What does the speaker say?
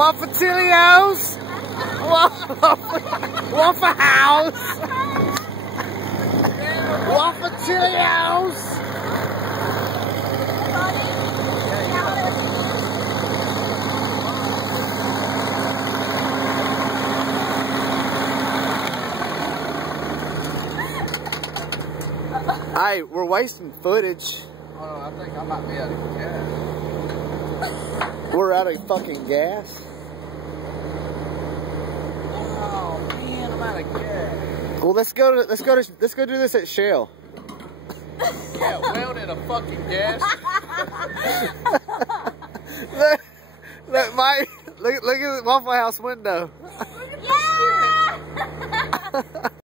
Waffatillios! Waffle house! Waffatillios! Hey, we're wasting footage. Oh, I think I might be out of gas. We're out of fucking gas. Oh man, I'm out of gas. Well, let's go do this at Shell. Yeah, welding a fucking gas. Look, Mike, look at the Waffle House window. Yeah!